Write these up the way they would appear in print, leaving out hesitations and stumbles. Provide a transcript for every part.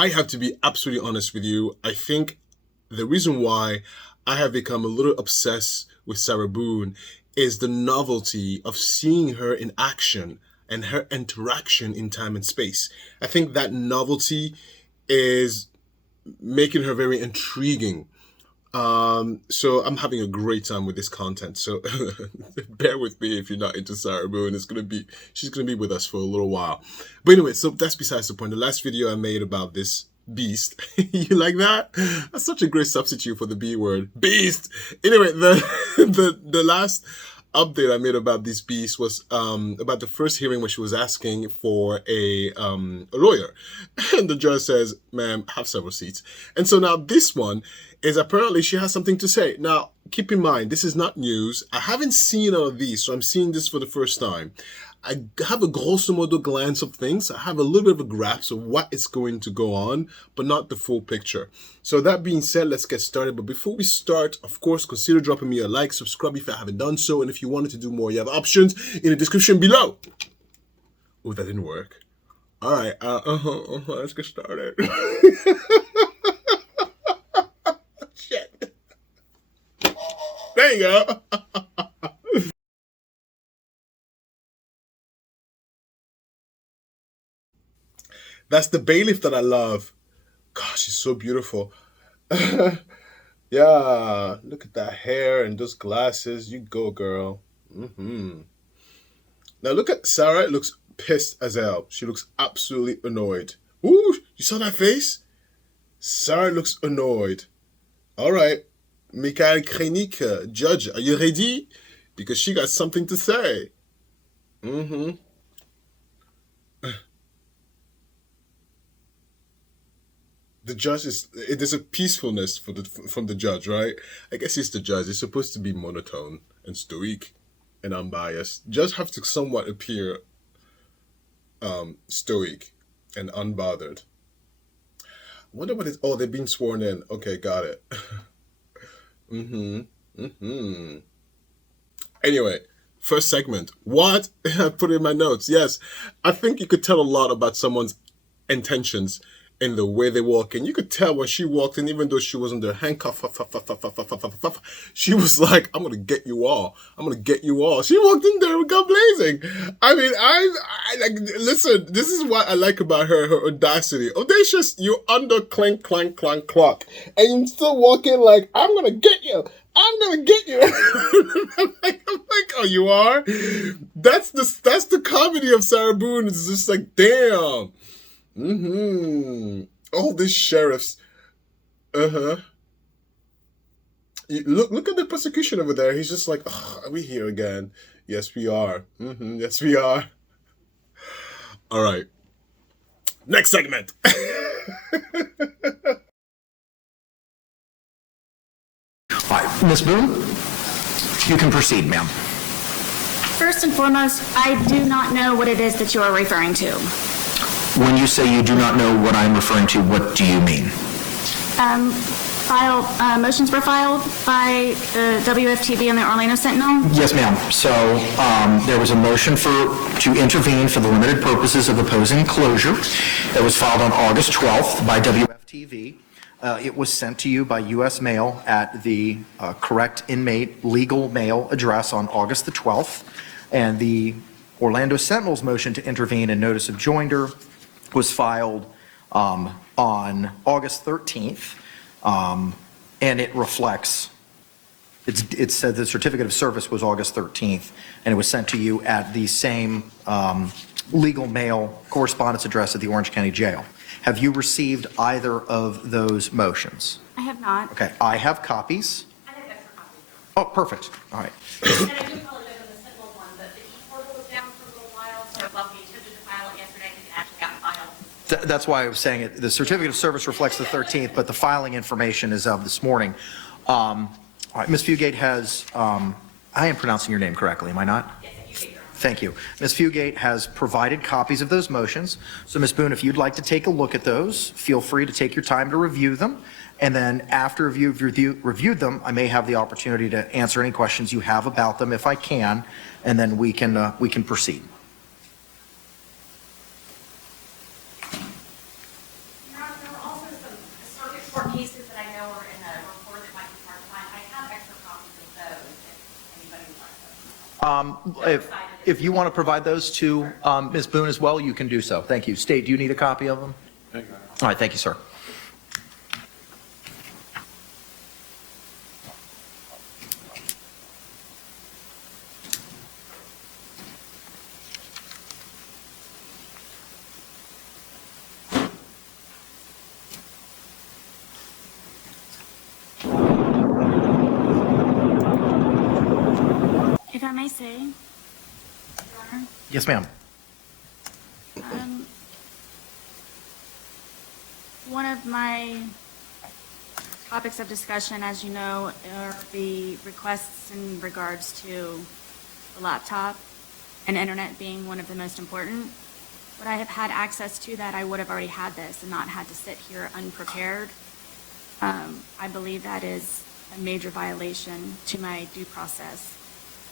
I have to be absolutely honest with you. I think the reason why I have become a little obsessed with Sarah Boone is the novelty of seeing her in action and her interaction in time and space. I think that novelty is making her very intriguing. So I'm having a great time with this content. So bear with me if you're not into Sarah Boone. She's gonna be with us for a little while. But anyway, so that's besides the point. The last video I made about this beast, you like that? That's such a great substitute for the B word, beast. Anyway, the last update I made about this beast was about the first hearing when she was asking for a lawyer, and the judge says, "Ma'am, have several seats." And so now this one is apparently she has something to say. Now, keep in mind, this is not news. I haven't seen all of these, so I'm seeing this for the first time. I have a grosso modo glance of things. I have a little bit of a grasp of what is going to go on, but not the full picture. So that being said, let's get started. But before we start, of course, consider dropping me a like, subscribe if you haven't done so. And if you wanted to do more, you have options in the description below. Oh, that didn't work. All right. Let's get started. Shit. There you go. That's the bailiff that I love. Gosh, she's so beautiful. Yeah, look at that hair and those glasses. You go, girl. Now look at Sarah. It looks pissed as hell. She looks absolutely annoyed. Ooh, you saw that face? Sarah looks annoyed. All right, Michael Krenik, judge, are you ready? Because she got something to say. The judge there's a peacefulness from the judge, right? I guess he's the judge. It's supposed to be monotone and stoic and unbiased. Judge have to somewhat appear stoic and unbothered. I wonder what oh, they're being sworn in. Okay, got it. Anyway, first segment. What? I put it in my notes. Yes, I think you could tell a lot about someone's intentions in the way they walk in. You could tell when she walked in, even though she wasn't there, handcuff, she was like, "I'm gonna get you all. I'm gonna get you all." She walked in there with gun blazing. I mean, I like, listen, this is what I like about her audacity. Audacious, you under clank, clank, clank, clock. And you still walk in like, "I'm gonna get you. I'm gonna get you." I'm like, oh, you are? That's the comedy of Sarah Boone. It's just like, damn. All these sheriffs. Look at the prosecution over there. He's just like, oh, are we here again? Yes, we are. Yes, we are. All right. Next segment. Ms. Boone, you can proceed, ma'am. First and foremost, I do not know what it is that you are referring to. When you say you do not know what I'm referring to, what do you mean? Motions were filed by the WFTV and the Orlando Sentinel? Yes, ma'am. So there was a motion to intervene for the limited purposes of opposing closure that was filed on August 12th by WFTV. It was sent to you by U.S. mail at the correct inmate legal mail address on August the 12th. And the Orlando Sentinel's motion to intervene and notice of joinder was filed on August 13th, and it reflects, it said the certificate of service was August 13th, and it was sent to you at the same legal mail correspondence address at the Orange County Jail. Have you received either of those motions? I have not. Okay, I have copies. I have extra copies. Oh, perfect, all right. And I do apologize on the Sentinel one, but the e-portal was down for a little while, so while we attempted to file it yesterday, it actually got filed. That's why I was saying it. The certificate of service reflects the 13th, but the filing information is of this morning. All right, Ms. Fugate has, I am pronouncing your name correctly, am I not? Yes, you did. Thank you. Ms. Fugate has provided copies of those motions. So Ms. Boone, if you'd like to take a look at those, feel free to take your time to review them. And then after you've reviewed them, I may have the opportunity to answer any questions you have about them if I can, and then we can proceed. Your Honor, cases that I know are in the report that might be hard to find, I have extra copies of those if anybody would like those. If you want to provide those to Ms. Boone as well, you can do so. Thank you. State, do you need a copy of them? All right, thank you, sir. If I may say, Yes, ma'am. one of my topics of discussion, as you know, are the requests in regards to the laptop and internet being one of the most important. Would I have had access to that, I would have already had this and not had to sit here unprepared. I believe that is a major violation to my due process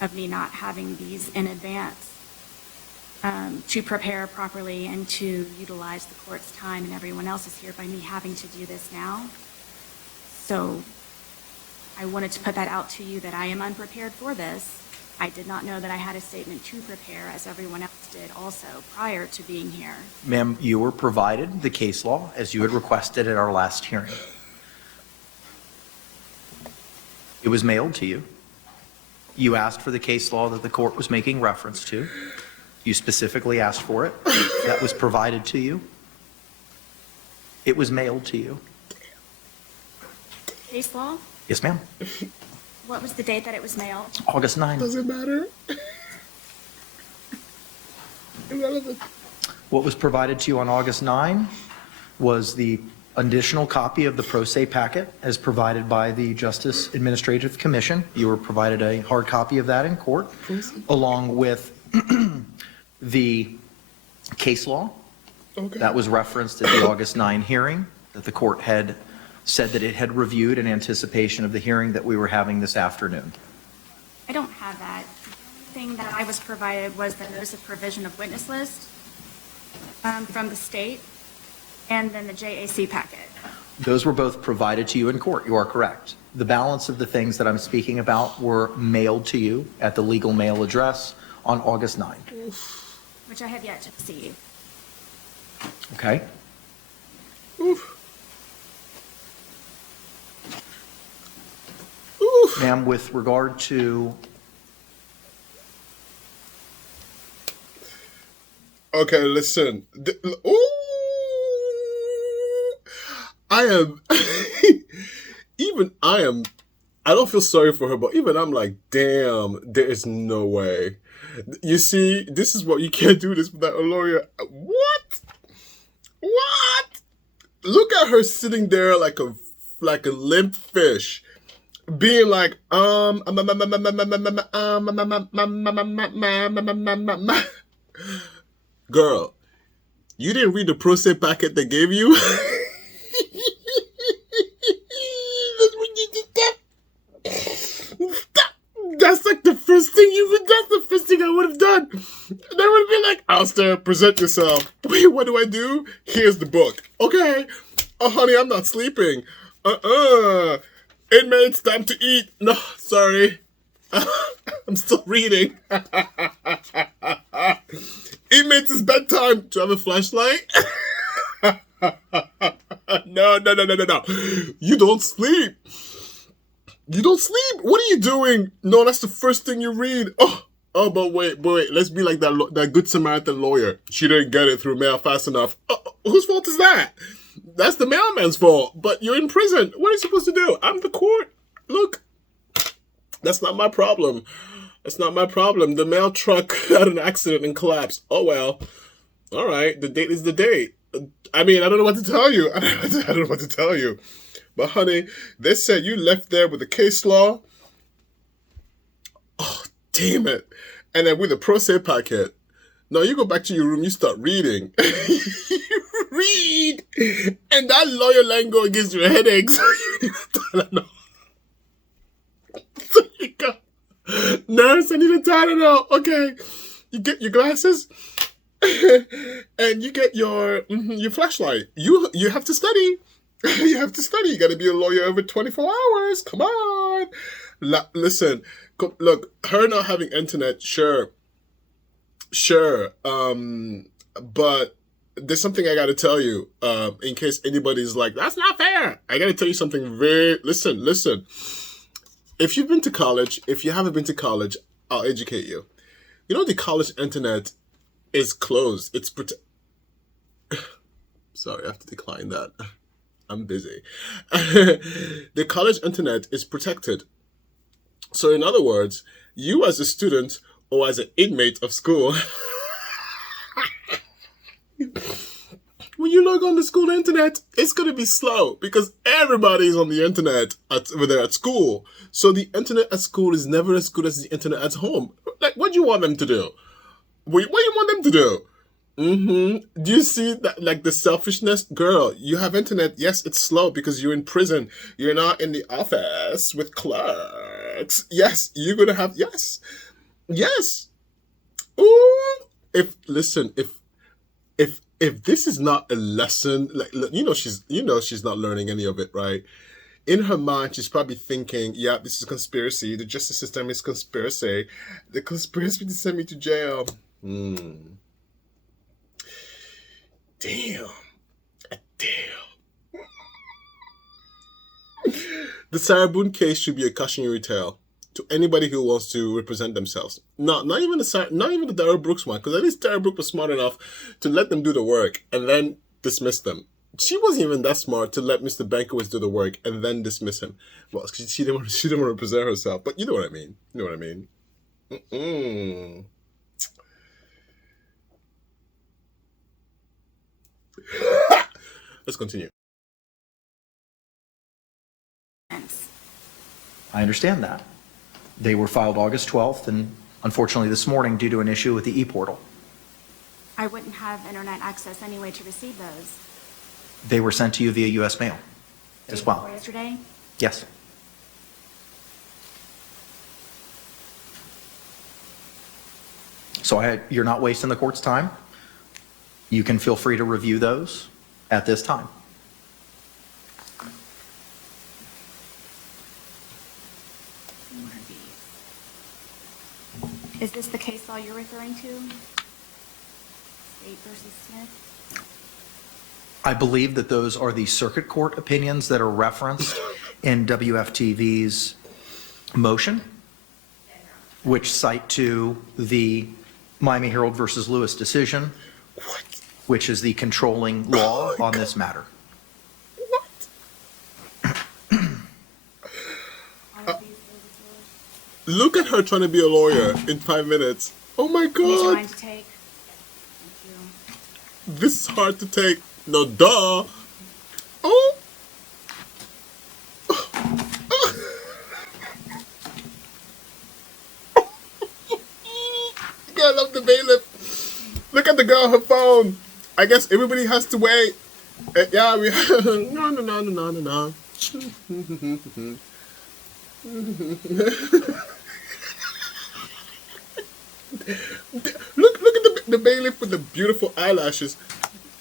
of me not having these in advance to prepare properly and to utilize the court's time and everyone else's here by me having to do this now. So I wanted to put that out to you that I am unprepared for this. I did not know that I had a statement to prepare, as everyone else did also, prior to being here. Ma'am, you were provided the case law as you had requested at our last hearing. It was mailed to you. You asked for the case law that the court was making reference to. You specifically asked for it. That was provided to you. It was mailed to you. Case law? Yes, ma'am. What was the date that it was mailed? August 9. Does it matter? Irrelevant. What was provided to you on August 9 was the additional copy of the pro se packet as provided by the Justice Administrative Commission. You were provided a hard copy of that in court, along with the case law that was referenced at the August 9 hearing that the court had said that it had reviewed in anticipation of the hearing that we were having this afternoon. I don't have that. The only thing that I was provided was the notice of provision of witness list from the state, and then the JAC packet. Those were both provided to you in court. You are correct. The balance of the things that I'm speaking about were mailed to you at the legal mail address on August 9. Which I have yet to receive. Okay? Oof. Ma'am, with regard to, Okay, listen. Ooh, I am. I don't feel sorry for her, but even I'm like, damn, there is no way. You see, this is what you can't do this without a lawyer. What? What? Look at her sitting there like a limp fish, being like, girl, you didn't read the pro se packet they gave you? That's like the first thing that's the first thing I would have done. And I would have been like, Alistair, present yourself. Wait, what do? Here's the book. Okay. Oh, honey, I'm not sleeping. Inmates, time to eat. No, sorry. I'm still reading. Inmates, it's bedtime. Do you have a flashlight? No. You don't sleep. You don't sleep? What are you doing? No, that's the first thing you read. Oh, but wait. Let's be like that good Samaritan lawyer. She didn't get it through mail fast enough. Whose fault is that? That's the mailman's fault. But you're in prison. What are you supposed to do? I'm the court. Look, that's not my problem. That's not my problem. The mail truck had an accident and collapsed. Oh, well. All right. The date is the date. I mean, I don't know what to tell you. I don't know what to tell you. But, honey, they said you left there with the case law. Oh, damn it. And then with the pro se packet. No, you go back to your room, you start reading. You read. And that lawyer lingo gives you a headache. So you need a Tylenol. So you go, nurse, I need a Tylenol. Okay. You get your glasses. And you get your flashlight. You have to study. You have to study. You got to be a lawyer over 24 hours. Come on. Listen, look, her not having internet, sure, sure. But there's something I got to tell you. In case anybody's like, that's not fair. I got to tell you something very. Listen. If you've been to college, if you haven't been to college, I'll educate you. You know, the college internet is closed. Sorry, I have to decline that. I'm busy. The college internet is protected. So in other words, you as a student or as an inmate of school, when you log on the school internet, it's going to be slow because everybody's on the internet when they're at school. So the internet at school is never as good as the internet at home. Like, what do you want them to do? What do you want them to do? Do you see that, like, the selfishness? Girl, you have internet. Yes, it's slow because you're in prison. You're not in the office with clerks. Yes, you're going to have, yes. Ooh. If this is not a lesson, like, she's not learning any of it, right? In her mind, she's probably thinking, yeah, this is a conspiracy. The justice system is conspiracy. The conspiracy to send me to jail. Damn. The Sarah Boone case should be a cautionary tale to anybody who wants to represent themselves. Not even the Darrell Brooks one, because at least Darrell Brooks was smart enough to let them do the work and then dismiss them. She wasn't even that smart to let Mr. Bankowitz do the work and then dismiss him. Well, she didn't want to represent herself, but you know what I mean. Let's continue. I understand that. They were filed August 12th, and unfortunately this morning, due to an issue with the e-portal, I wouldn't have internet access anyway to receive those. they were sent to you via U.S. mail as well. Or yesterday? Yes. So you're not wasting the court's time. You can feel free to review those at this time. What are these? Is this the case law you're referring to? State versus Smith? I believe that those are the circuit court opinions that are referenced in WFTV's motion, which cite to the Miami Herald versus Lewis decision, which is the controlling law on this matter. Look at her trying to be a lawyer in 5 minutes. Oh my These are God. mine to take. Thank you. This is hard to take. No, duh. Oh. I love the bailiff. Look at the girl on her phone. I guess everybody has to wait. Yeah, we no. Look at the bailiff with the beautiful eyelashes.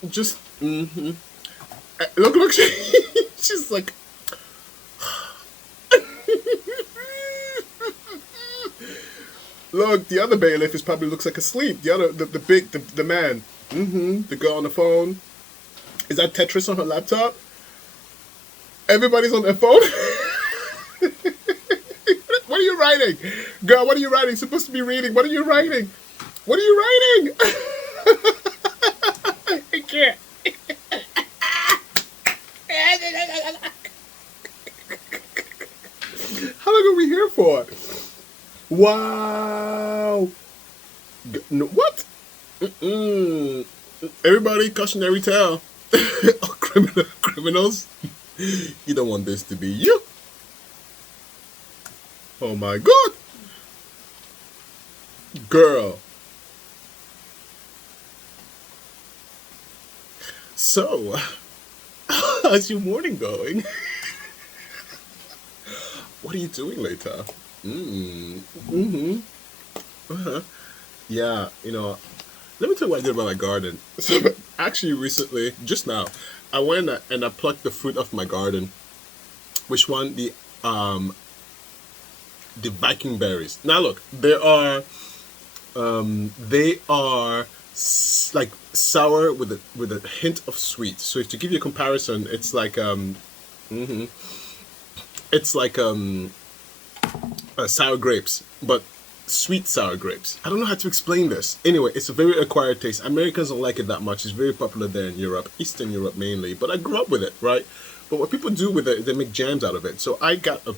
Just look, she's like. Look, the other bailiff probably looks like asleep. The man, the girl on the phone. Is that Tetris on her laptop? Everybody's on their phone. What are you writing, girl? What are you writing? Supposed to be reading. What are you writing? What are you writing? I can't. How long are we here for? Wow. No, what? Everybody, cautionary tale. Criminals. You don't want this to be you. Oh my God. Girl. So, how's your morning going? What are you doing later? Yeah, let me tell you what I did about my garden. So, Actually, recently, just now, I went and I plucked the fruit off my garden. Which one? The Viking berries. Now look, they are like sour with a hint of sweet. So to give you a comparison, mhm, it's like sour grapes, but sweet sour grapes. I don't know how to explain this. Anyway, it's a very acquired taste. Americans don't like it that much. It's very popular there in Europe, Eastern Europe mainly. But I grew up with it, right? But what people do with it, they make jams out of it. So I got a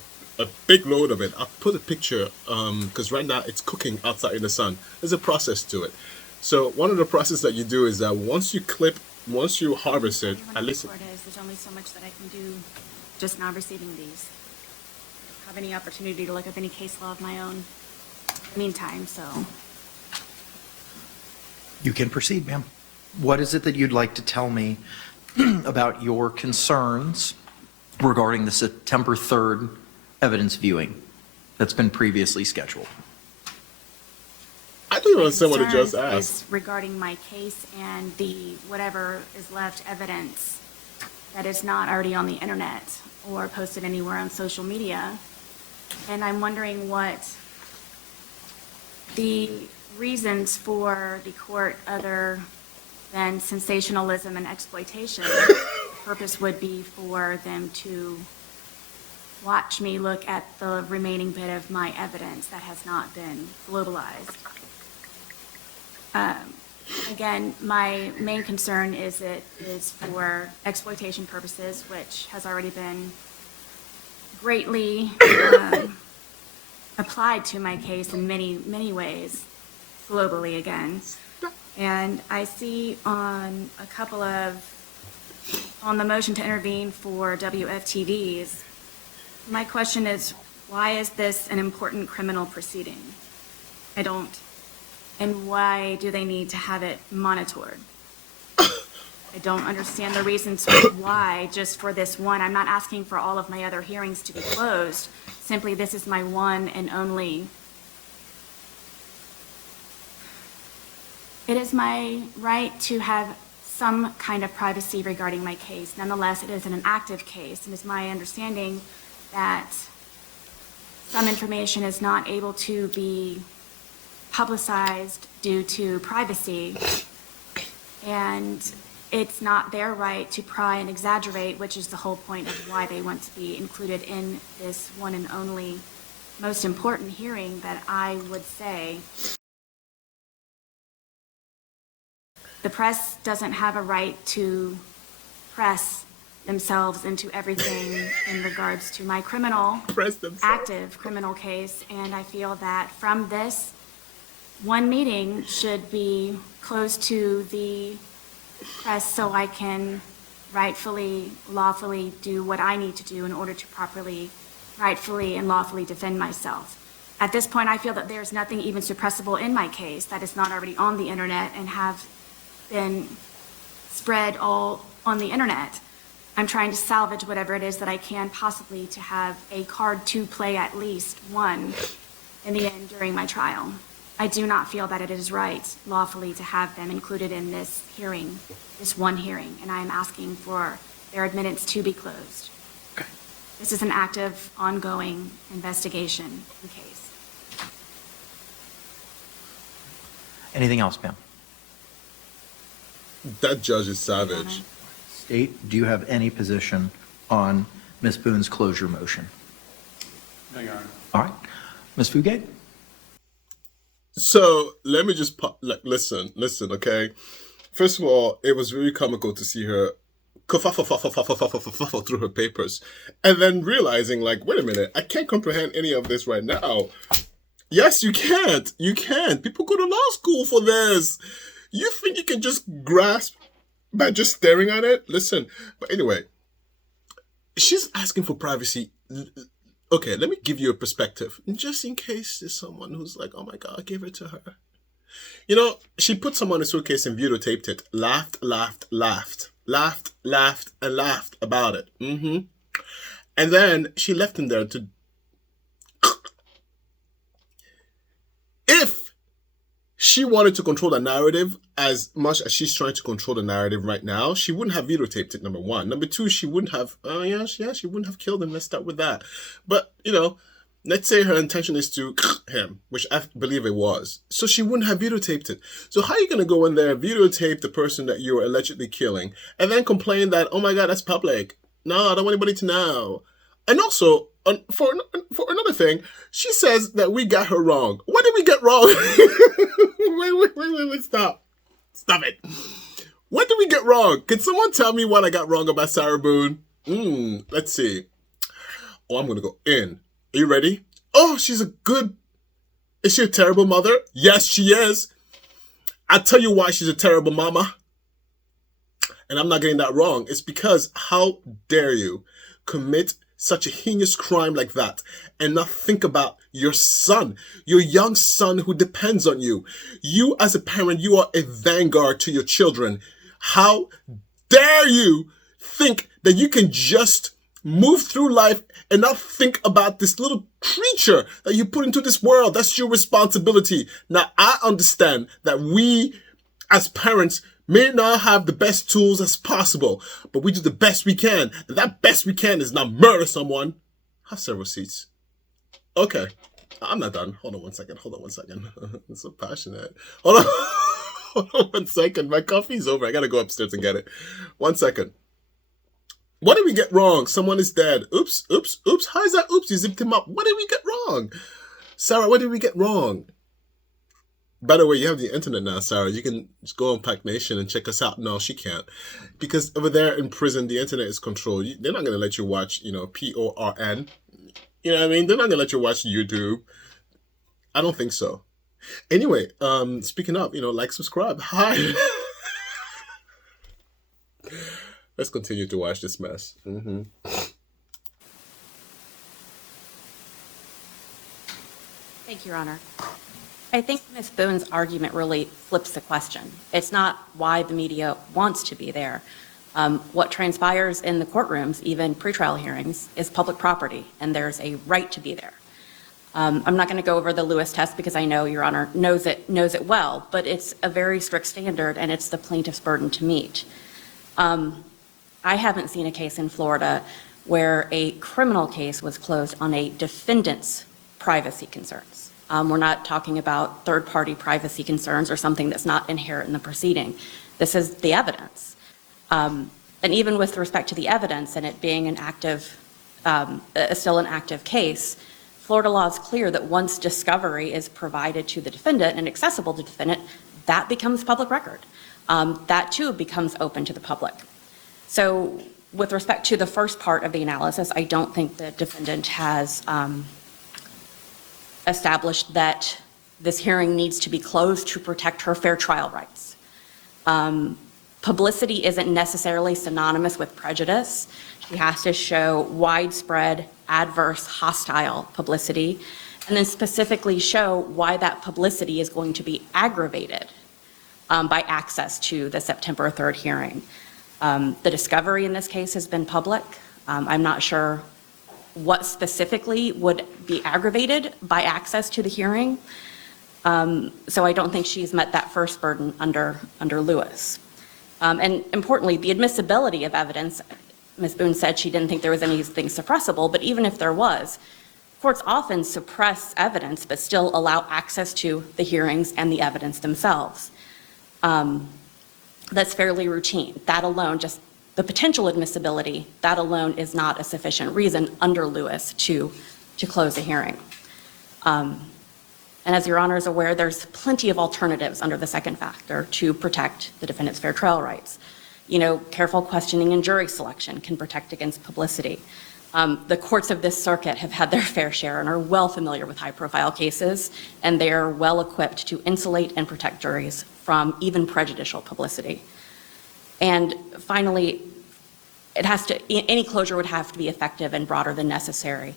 big load of it. I'll put a picture because right now it's cooking outside in the sun. There's a process to it. So one of the process that you do is that once you harvest it, What I the listen. report is, there's only so much that I can do just now receiving these. Have any opportunity to look up any case law of my own meantime, so. You can proceed, ma'am. What is it that you'd like to tell me about your concerns regarding the September 3rd evidence viewing that's been previously scheduled? I don't understand what it just Concerns asked. is regarding my case and the whatever is left evidence that is not already on the internet or posted anywhere on social media. And I'm wondering what the reasons for the court other than sensationalism and exploitation purpose would be for them to watch me look at the remaining bit of my evidence that has not been globalized. Again, my main concern is it is for exploitation purposes, which has already been greatly applied to my case in many, many ways, globally again. And I see on on the motion to intervene for WFTVs, my question is, why is this an important criminal proceeding? I don't. And why do they need to have it monitored? I don't understand the reasons why, just for this one. I'm not asking for all of my other hearings to be closed. Simply, this is my one and only. It is my right to have some kind of privacy regarding my case. Nonetheless, it is an active case, and it's my understanding that some information is not able to be publicized due to privacy, and it's not their right to pry and exaggerate, which is the whole point of why they want to be included in this one and only most important hearing that I would say the press doesn't have a right to press themselves into everything in regards to my Press themselves. active criminal case, and I feel that from this, one meeting should be closed to the press so I can rightfully, lawfully do what I need to do in order to properly, rightfully, and lawfully defend myself. At this point, I feel that there's nothing even suppressible in my case that is not already on the internet and have been spread all on the internet. I'm trying to salvage whatever it is that I can possibly to have a card to play at least one in the end during my trial. I do not feel that it is right lawfully to have them included in this hearing, this one hearing, and I am asking for their admittance to be closed. Okay. This is an active, ongoing investigation and case. Anything else, ma'am? That judge is savage. State, do you have any position on Ms. Boone's closure motion? No, Your Honor. All right. Ms. Fugate? So let me just listen, okay? First of all, it was very comical to see her through her papers and then realizing, like, wait a minute, I can't comprehend any of this right now. Yes, you can't. You can't. People go to law school for this. You think you can just grasp by just staring at it? Listen, but anyway, she's asking for privacy. Okay, let me give you a perspective, just in case there's someone who's like, oh my God, give it to her. You know, she put someone in a suitcase and videotaped it, laughed, and laughed about it. And then she left him there to... If she she wanted to control the narrative as much as she's trying to control the narrative right now, she wouldn't have videotaped it, number one. Number two, she wouldn't have, she wouldn't have killed him. Let's start with that. But, let's say her intention is to him, which I believe it was. So she wouldn't have videotaped it. So how are you going to go in there, videotape the person that you're allegedly killing, and then complain that, oh my God, that's public. No, I don't want anybody to know. And also, for another thing, she says that we got her wrong. What did we get wrong? wait, stop. Stop it. What did we get wrong? Can someone tell me what I got wrong about Sarah Boone? Let's see. Oh, I'm going to go in. Are you ready? Oh, is she a terrible mother? Yes, she is. I'll tell you why she's a terrible mama. And I'm not getting that wrong. It's because how dare you commit such a heinous crime like that and not think about your son, your young son who depends on you. You as a parent, you are a vanguard to your children. How dare you think that you can just move through life and not think about this little creature that you put into this world? That's your responsibility. Now, I understand that we as parents may not have the best tools as possible, but we do the best we can. And that best we can is not murder someone. Have several seats. Okay, I'm not done. Hold on one second. I'm so passionate. Hold on 1 second. My coffee's over. I gotta go upstairs and get it. 1 second. What did we get wrong? Someone is dead. Oops. How is that oops? You zipped him up. What did we get wrong? Sarah, what did we get wrong? By the way, you have the internet now, Sarah. You can just go on PACT Nation and check us out. No, she can't. Because over there in prison, the internet is controlled. They're not going to let you watch, PORN. You know what I mean? They're not going to let you watch YouTube. I don't think so. Anyway, speaking of, like, subscribe. Hi. Let's continue to watch this mess. Thank you, Your Honor. I think Ms. Boone's argument really flips the question. It's not why the media wants to be there. What transpires in the courtrooms, even pretrial hearings, is public property, and there's a right to be there. I'm not going to go over the Lewis test because I know Your Honor knows it well, but it's a very strict standard, and it's the plaintiff's burden to meet. I haven't seen a case in Florida where a criminal case was closed on a defendant's privacy concerns. We're not talking about third-party privacy concerns or something that's not inherent in the proceeding. This is the evidence. And even with respect to the evidence and it being still an active case, Florida law is clear that once discovery is provided to the defendant and accessible to the defendant, that becomes public record. That too becomes open to the public. So with respect to the first part of the analysis, I don't think the defendant has established that this hearing needs to be closed to protect her fair trial rights. Publicity isn't necessarily synonymous with prejudice. She has to show widespread, adverse, hostile publicity, and then specifically show why that publicity is going to be aggravated by access to the September 3rd hearing. The discovery in this case has been public. I'm not sure what specifically would be aggravated by access to the hearing. So I don't think she's met that first burden under Lewis. And importantly, the admissibility of evidence, Ms. Boone said she didn't think there was anything suppressible, but even if there was, courts often suppress evidence but still allow access to the hearings and the evidence themselves. That's fairly routine. That alone, just the potential admissibility, that alone is not a sufficient reason under Lewis to close a hearing. And as Your Honor is aware, there's plenty of alternatives under the second factor to protect the defendant's fair trial rights. Careful questioning and jury selection can protect against publicity. The courts of this circuit have had their fair share and are well familiar with high-profile cases, and they are well equipped to insulate and protect juries from even prejudicial publicity. And finally, any closure would have to be effective and broader than necessary.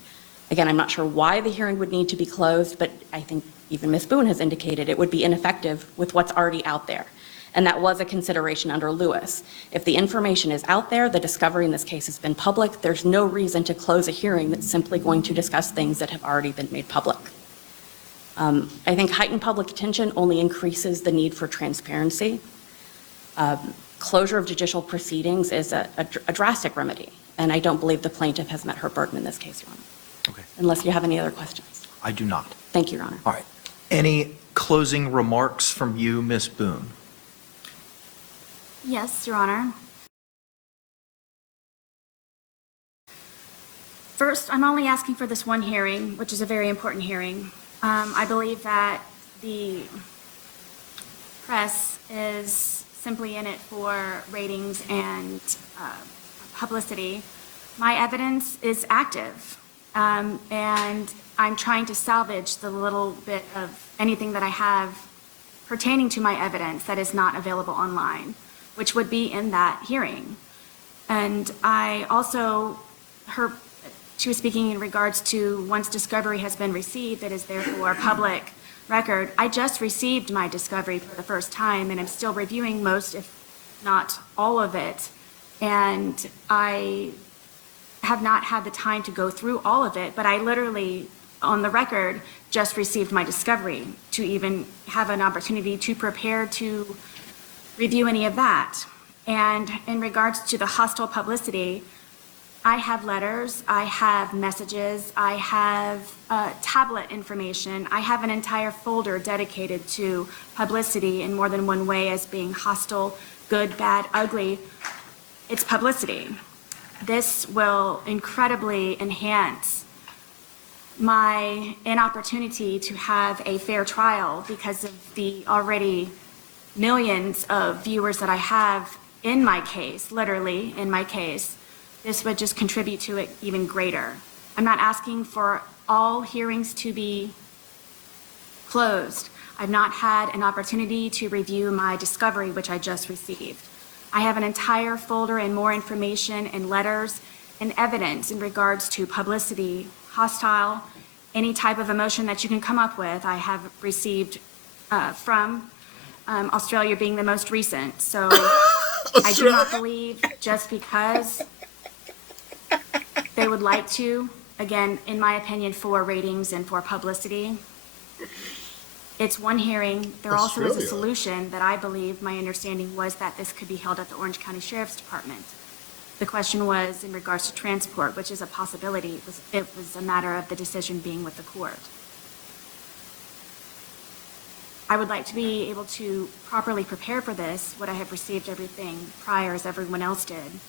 Again, I'm not sure why the hearing would need to be closed, but I think even Ms. Boone has indicated it would be ineffective with what's already out there. And that was a consideration under Lewis. If the information is out there, the discovery in this case has been public, there's no reason to close a hearing that's simply going to discuss things that have already been made public. I think heightened public attention only increases the need for transparency. Closure of judicial proceedings is a drastic remedy, and I don't believe the plaintiff has met her burden in this case, Your Honor. Okay. Unless you have any other questions. I do not. Thank you, Your Honor. All right. Any closing remarks from you, Ms. Boone? Yes, Your Honor. First, I'm only asking for this one hearing, which is a very important hearing. I believe that the press is simply in it for ratings and publicity. My evidence is active, and I'm trying to salvage the little bit of anything that I have pertaining to my evidence that is not available online, which would be in that hearing. And I also heard, she was speaking in regards to once discovery has been received, it is therefore public record. I just received my discovery for the first time, and I'm still reviewing most, if not all of it. And I have not had the time to go through all of it, but I literally, on the record, just received my discovery to even have an opportunity to prepare to review any of that. And in regards to the hostile publicity, I have letters, I have messages, I have tablet information. I have an entire folder dedicated to publicity in more than one way as being hostile, good, bad, ugly. It's publicity. This will incredibly enhance my inopportunity to have a fair trial because of the already millions of viewers that I have in my case, literally in my case. This would just contribute to it even greater. I'm not asking for all hearings to be closed. I've not had an opportunity to review my discovery, which I just received. I have an entire folder and more information and letters and evidence in regards to publicity, hostile, any type of emotion that you can come up with. I have received from Australia being the most recent. So I do not believe just because they would like to, again, in my opinion, for ratings and for publicity. It's one hearing. There also is a solution that I believe, my understanding was that this could be held at the Orange County Sheriff's Department. The question was in regards to transport, which is a possibility. It was a matter of the decision being with the court. I would like to be able to properly prepare for this. Would I have received everything prior as everyone else did?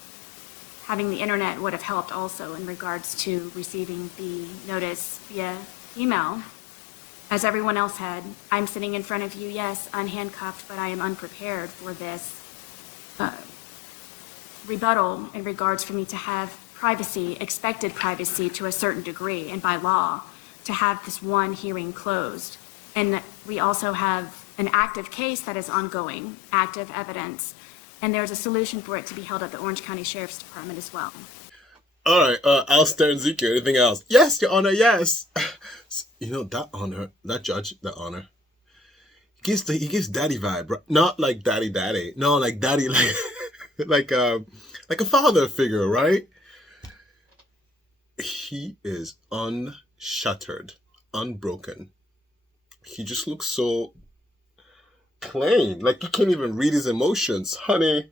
Having the internet would have helped also in regards to receiving the notice via email, as everyone else had. I'm sitting in front of you, yes, unhandcuffed, but I am unprepared for this rebuttal in regards for me to have privacy, expected privacy to a certain degree, and by law, to have this one hearing closed. And we also have an active case that is ongoing, active evidence, and there's a solution for it to be held at the Orange County Sheriff's Department as well. All right, Alistair and Zeke, anything else? Yes, Your Honor, yes. You know, that honor, that judge, that honor, he gives daddy vibe, right? Not like daddy. No, like daddy, like a father figure, right? He is unshuttered, unbroken. He just looks so plain, like you can't even read his emotions. Honey,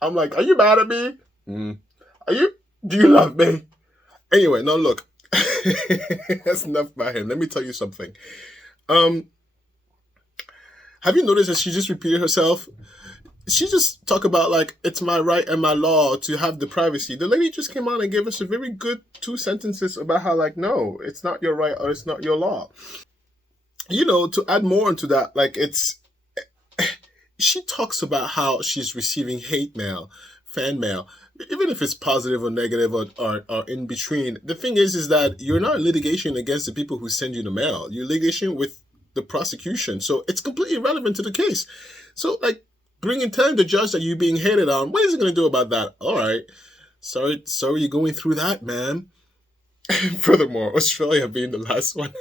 I'm like, are you mad at me? Do you love me? Anyway, no, look. That's enough about him. Let me tell you something. Have you noticed that she just repeated herself? She just talked about like, it's my right and my law to have the privacy. The lady just came on and gave us a very good 2 sentences about how like, no, it's not your right or it's not your law. You know, to add more into that, like she talks about how she's receiving hate mail, fan mail, even if it's positive or negative or in between. The thing is that you're not in litigation against the people who send you the mail. You're litigation with the prosecution. So it's completely irrelevant to the case. So like telling the judge that you're being hated on, what is he going to do about that? All right. Sorry you're going through that, man. Furthermore, Australia being the last one.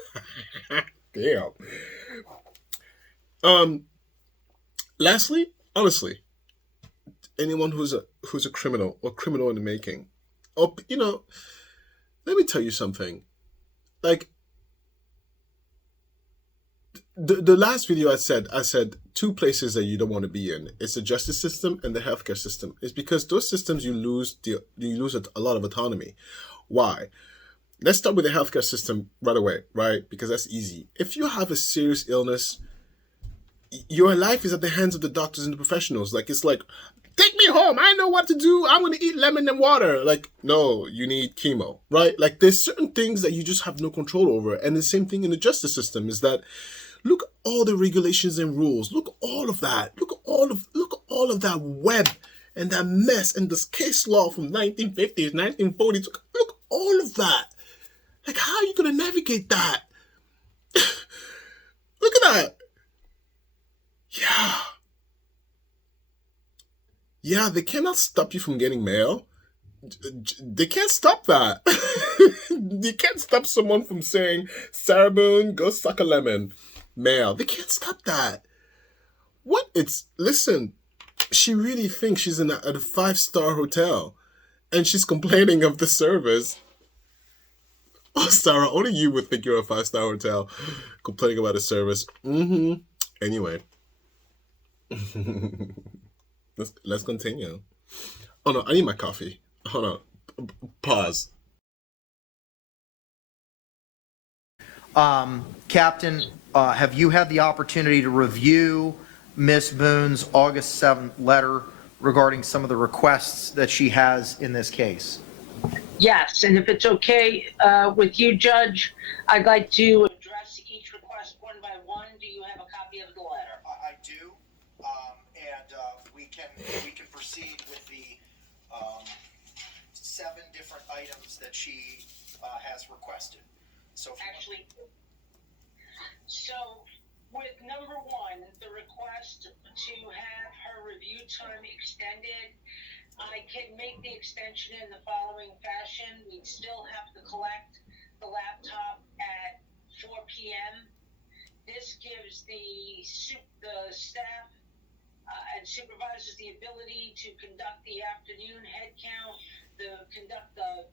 Damn. Lastly, honestly, anyone who's a criminal or criminal in the making, or you know, let me tell you something. Like, the last video I said two places that you don't want to be in. It's the justice system and the healthcare system. It's because those systems you lose a lot of autonomy. Why? Let's start with the healthcare system right away, right? Because that's easy. If you have a serious illness, your life is at the hands of the doctors and the professionals. Like, it's like, take me home. I know what to do. I'm going to eat lemon and water. Like, no, you need chemo, right? Like, there's certain things that you just have no control over. And the same thing in the justice system is that, look at all the regulations and rules. Look at all of that. Look at all of that web and that mess and this case law from 1950s, 1940s. Look at all of that. Like, how are you going to navigate that? Look at that. Yeah, they cannot stop you from getting mail. They can't stop that. They can't stop someone from saying, Sarah Boone, go suck a lemon. Mail. They can't stop that. Listen, she really thinks she's at a 5-star hotel and she's complaining of the service. Oh, Sarah, only you would think you're a 5-star hotel complaining about the service. Anyway. Let's continue. Oh no, I need my coffee. Hold on. Pause. Captain, have you had the opportunity to review Ms. Boone's August 7th letter regarding some of the requests that she has in this case? Yes, and if it's okay with you, Judge, I'd like to address each request one by one. Do you have a copy of the letter? I do, and we can proceed with the 7 different items that she has requested. So with number 1, the request to have her review time extended, I can make the extension in the following fashion. We'd still have to collect the laptop at 4 p.m. This gives the staff and supervisors the ability to conduct the afternoon head count, conduct the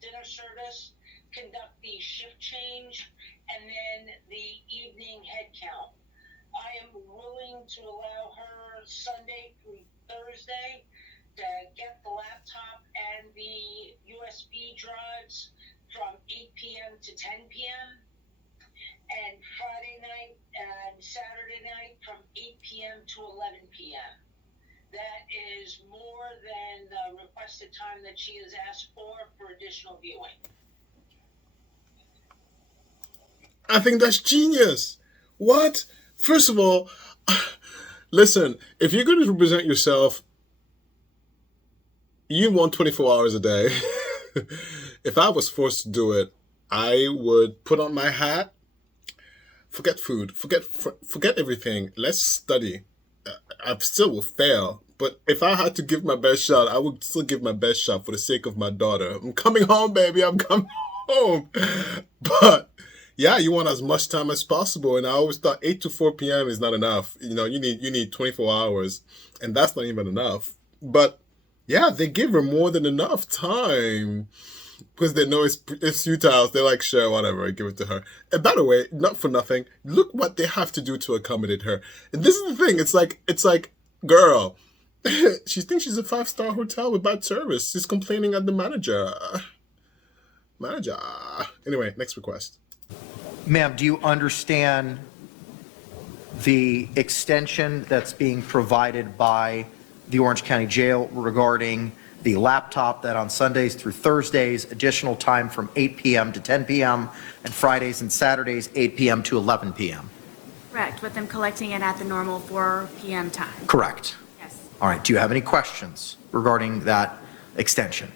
dinner service, conduct the shift change, and then the evening head count. I am willing to allow her Sunday through Thursday to get the laptop and the USB drives from 8 p.m. to 10 p.m. and Friday night and Saturday night from 8 p.m. to 11 p.m. That is more than the requested time that she has asked for additional viewing. I think that's genius. What? First of all, listen, if you're going to represent yourself, you want 24 hours a day. If I was forced to do it, I would put on my hat, forget food, forget everything. Let's study. I still will fail. But if I had to give my best shot, I would still give my best shot for the sake of my daughter. I'm coming home, baby. I'm coming home. But yeah, you want as much time as possible. And I always thought 8 to 4 p.m. is not enough. You know, you need 24 hours. And that's not even enough. But yeah, they give her more than enough time. Because they know it's futile. They're like, sure, whatever, give it to her. And by the way, not for nothing, look what they have to do to accommodate her. And this is the thing. It's like, girl, she thinks she's a 5-star hotel with bad service. She's complaining at the manager. Anyway, next request. Ma'am, do you understand the extension that's being provided by the Orange County Jail regarding the laptop, that on Sundays through Thursdays, additional time from 8 p.m. to 10 p.m., and Fridays and Saturdays, 8 p.m. to 11 p.m.? Correct, with them collecting it at the normal 4 p.m. time. Correct. Yes, All right. Do you have any questions regarding that extension?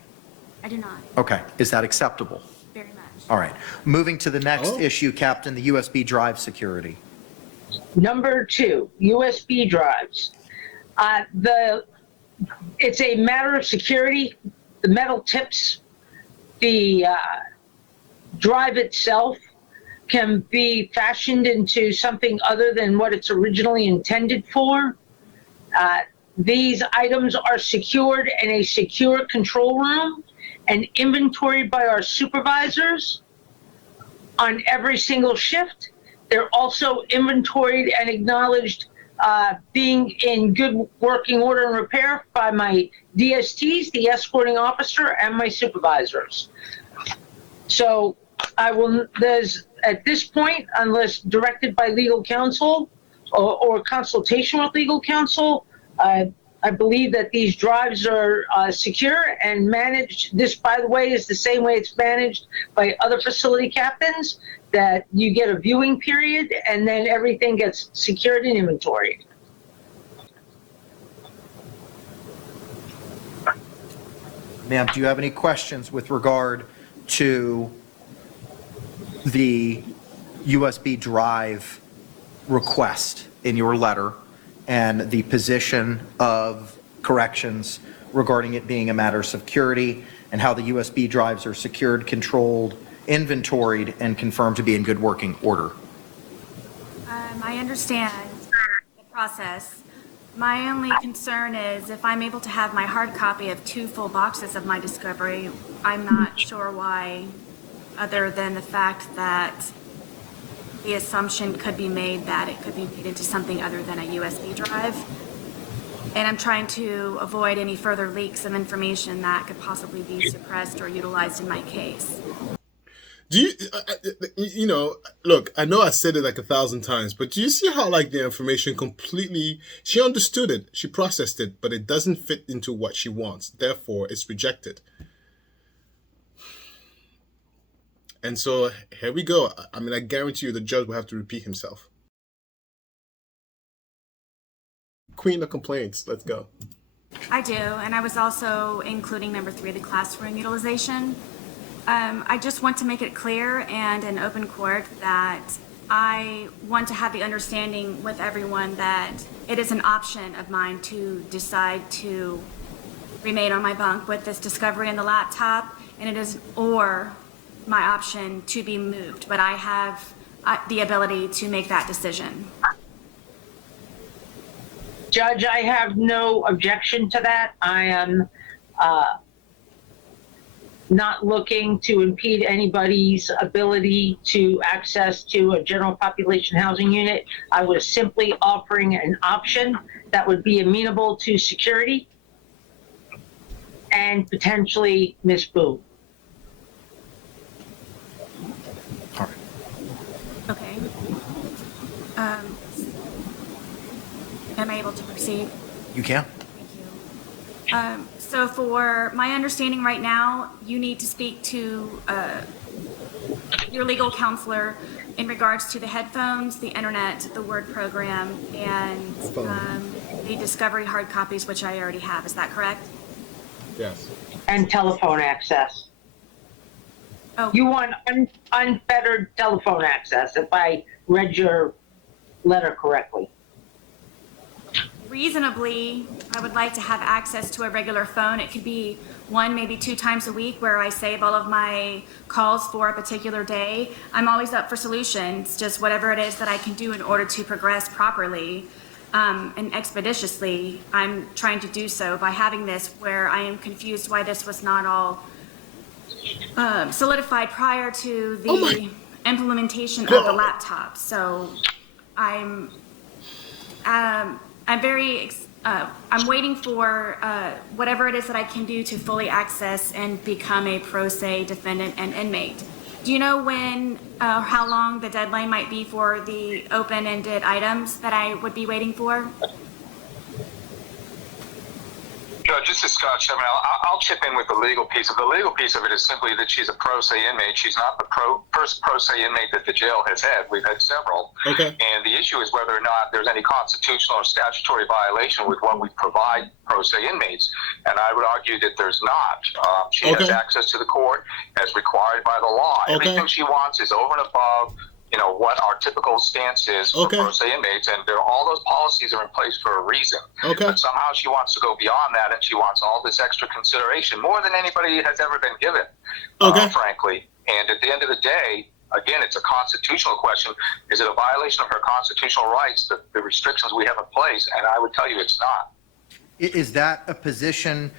I do not. Okay. Is that acceptable? Very much. All right. Moving to the next issue, Captain, the USB drive security. Number 2, USB drives. It's a matter of security. The metal tips, the drive itself can be fashioned into something other than what it's originally intended for. These items are secured in a secure control room and inventoried by our supervisors on every single shift. They're also inventoried and acknowledged being in good working order and repair by my DSTs, the escorting officer, and my supervisors. So there's, at this point, unless directed by legal counsel or consultation with legal counsel, I believe that these drives are secure and managed. This, by the way, is the same way it's managed by other facility captains, that you get a viewing period and then everything gets secured and inventoried. Ma'am, do you have any questions with regard to the USB drive request in your letter and the position of corrections regarding it being a matter of security, and how the USB drives are secured, controlled, inventoried, and confirmed to be in good working order? I understand the process. My only concern is if I'm able to have my hard copy of 2 full boxes of my discovery, I'm not sure why, other than the fact that the assumption could be made that it could be made into something other than a USB drive. And I'm trying to avoid any further leaks of information that could possibly be suppressed or utilized in my case. Do you know, look, I know I said it like 1,000 times, but do you see how like the information completely, she understood it, she processed it, but it doesn't fit into what she wants. Therefore, it's rejected. And so here we go. I mean, I guarantee you the judge will have to repeat himself. Queen of complaints, let's go. I do, and I was also including number 3, the classroom utilization. I just want to make it clear and in open court that I want to have the understanding with everyone that it is an option of mine to decide to remain on my bunk with this discovery in the laptop, and it is or my option to be moved, but I have the ability to make that decision. Judge, I have no objection to that. I am not looking to impede anybody's ability to access to a general population housing unit. I was simply offering an option that would be amenable to security and potentially Ms. Boone. All right. Okay. Am I able to proceed? You can. Thank you. So for my understanding right now, you need to speak to your legal counselor in regards to the headphones, the internet, the Word program, and the discovery hard copies, which I already have. Is that correct? Yes. And telephone access. Oh. You want unfettered telephone access, if I read your letter correctly. Reasonably, I would like to have access to a regular phone. It could be 1, maybe 2 times a week where I save all of my calls for a particular day. I'm always up for solutions, just whatever it is that I can do in order to progress properly and expeditiously. I'm trying to do so by having this where I am confused why this was not all solidified prior to the implementation of the laptop. So I'm waiting for whatever it is that I can do to fully access and become a pro se defendant and inmate. Do you know when, how long the deadline might be for the open-ended items that I would be waiting for? Judge, this is Scott Shepard. I'll chip in with the legal piece of it. The legal piece of it is simply that she's a pro se inmate. She's not the first pro se inmate that the jail has had. We've had several. Okay. And the issue is whether or not there's any constitutional or statutory violation with what we provide pro se inmates. And I would argue that there's not. She has access to the court as required by the law. Everything she wants is over and above what our typical stance is for pro se inmates, and all those policies are in place for a reason. But somehow she wants to go beyond that, and she wants all this extra consideration, more than anybody has ever been given, frankly. And at the end of the day, again, it's a constitutional question. Is it a violation of her constitutional rights, the restrictions we have in place? And I would tell you it's not. Is that a position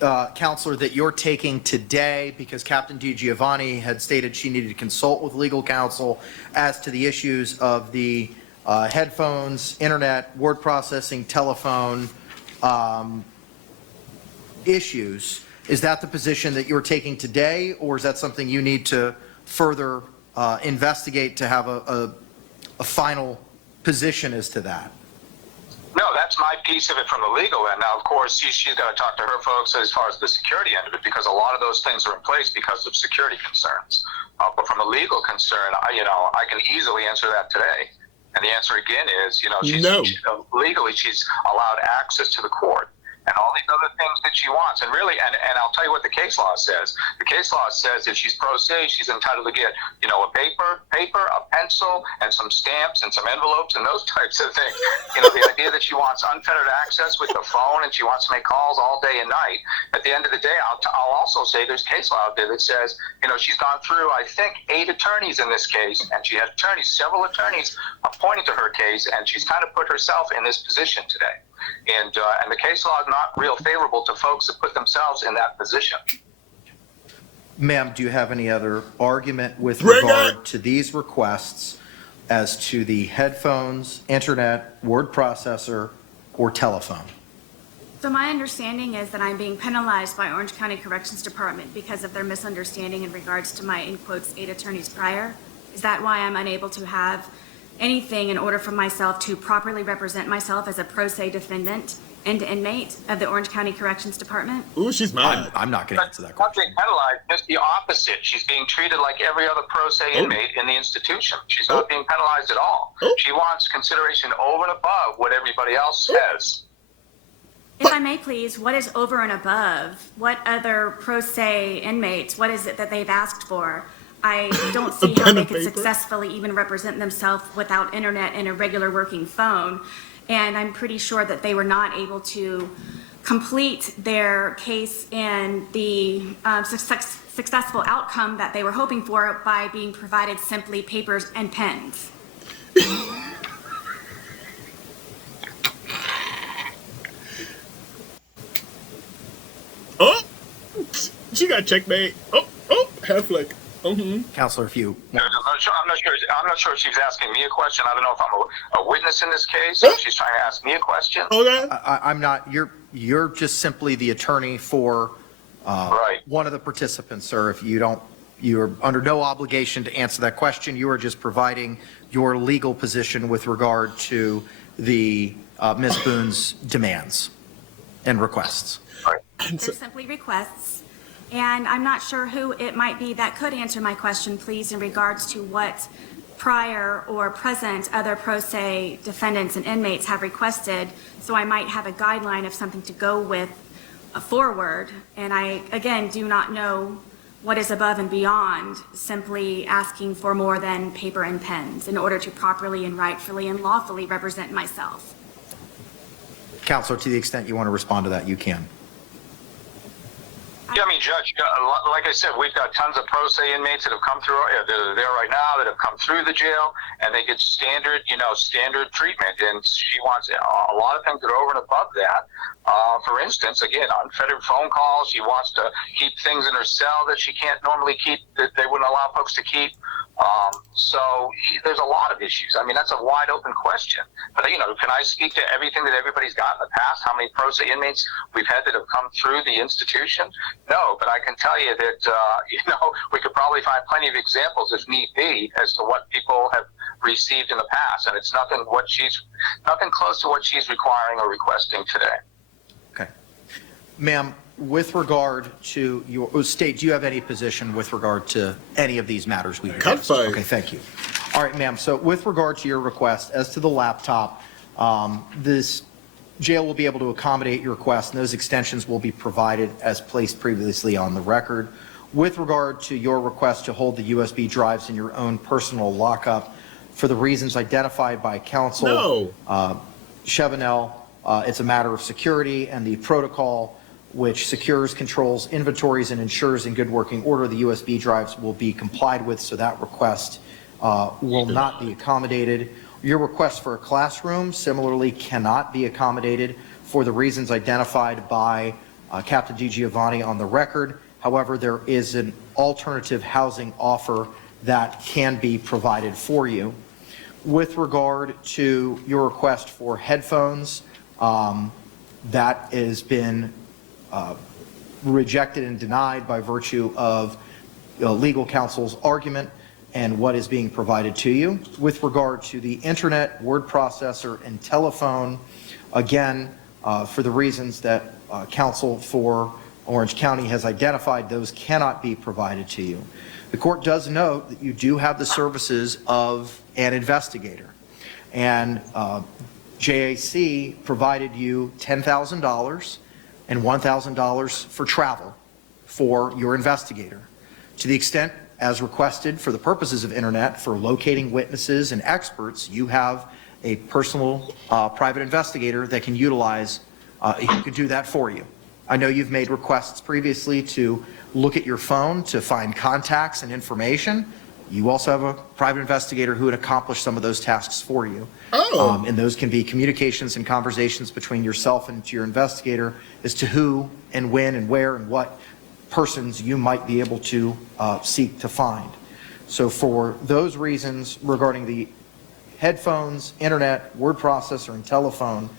Counselor, that you're taking today, because Captain DiGiovanni had stated she needed to consult with legal counsel as to the issues of the headphones, internet, word processing, telephone issues. Is that the position that you're taking today, or is that something you need to further investigate to have a final position as to that? No, that's my piece of it from the legal end. Now, of course, she's got to talk to her folks as far as the security end of it, because a lot of those things are in place because of security concerns. But from a legal concern, I can easily answer that today. And the answer again is, legally she's allowed access to the court and all these other things that she wants. And really, and I'll tell you what the case law says. The case law says if she's pro se, she's entitled to get, a paper, a pencil, and some stamps and some envelopes and those types of things. The idea that she wants unfettered access with the phone and she wants to make calls all day and night. At the end of the day, I'll also say there's case law out there that says, she's gone through, I think, 8 attorneys in this case, and she had several attorneys appointed to her case, and she's kind of put herself in this position today. And the case law is not real favorable to folks that put themselves in that position. Ma'am, do you have any other argument with regard to these requests as to the headphones, internet, word processor, or telephone? So my understanding is that I'm being penalized by Orange County Corrections Department because of their misunderstanding in regards to my, in quotes, 8 attorneys prior. Is that why I'm unable to have anything in order for myself to properly represent myself as a pro se defendant and inmate of the Orange County Corrections Department? Ooh, she's mad. I'm not going to answer that question. Not being penalized, just the opposite. She's being treated like every other pro se inmate in the institution. She's not being penalized at all. She wants consideration over and above what everybody else has. If I may please, what is over and above? What other pro se inmates, what is it that they've asked for? I don't see how they could successfully even represent themselves without internet and a regular working phone. And I'm pretty sure that they were not able to complete their case and the successful outcome that they were hoping for by being provided simply papers and pens. Oh, she got checkmate. Half flick. Counselor, if you... I'm not sure if she's asking me a question. I don't know if I'm a witness in this case, or if she's trying to ask me a question. Okay. I'm not. You're just simply the attorney for one of the participants, sir. If you don't, you're under no obligation to answer that question. You are just providing your legal position with regard to the Ms. Boone's demands and requests. Right. They're simply requests. And I'm not sure who it might be that could answer my question, please, in regards to what prior or present other pro se defendants and inmates have requested, so I might have a guideline of something to go with forward. And I, again, do not know what is above and beyond simply asking for more than paper and pens in order to properly and rightfully and lawfully represent myself. Counselor, to the extent you want to respond to that, you can. Yeah, Judge, like I said, we've got tons of pro se inmates that have come through, that are there right now, that have come through the jail, and they get standard treatment. And she wants a lot of things that are over and above that. For instance, again, unfettered phone calls. She wants to keep things in her cell that she can't normally keep, that they wouldn't allow folks to keep. So there's a lot of issues. That's a wide open question. But, can I speak to everything that everybody's got in the past? How many pro se inmates we've had that have come through the institution? No, but I can tell you that, we could probably find plenty of examples if need be as to what people have received in the past. And it's nothing close to what she's requiring or requesting today. Okay. Ma'am, with regard to your state, do you have any position with regard to any of these matters we discussed? Okay, thank you. All right, ma'am. So with regard to your request as to the laptop, this jail will be able to accommodate your request, and those extensions will be provided as placed previously on the record. With regard to your request to hold the USB drives in your own personal lockup, for the reasons identified by counsel Chevenel, it's a matter of security and the protocol which secures, controls inventories, and ensures in good working order the USB drives will be complied with, so that request will not be accommodated. Your request for a classroom similarly cannot be accommodated for the reasons identified by Captain DiGiovanni on the record. However, there is an alternative housing offer that can be provided for you. With regard to your request for headphones, that has been rejected and denied by virtue of legal counsel's argument and what is being provided to you. With regard to the internet, word processor, and telephone, again, for the reasons that counsel for Orange County has identified, those cannot be provided to you. The court does note that you do have the services of an investigator, and JAC provided you $10,000 and $1,000 for travel for your investigator. To the extent, as requested for the purposes of internet, for locating witnesses and experts, you have a personal private investigator that can utilize, who could do that for you. I know you've made requests previously to look at your phone to find contacts and information. You also have a private investigator who would accomplish some of those tasks for you. Oh. And those can be communications and conversations between yourself and your investigator as to who and when and where and what persons you might be able to seek to find. So for those reasons regarding the headphones, internet, word processor, and telephone,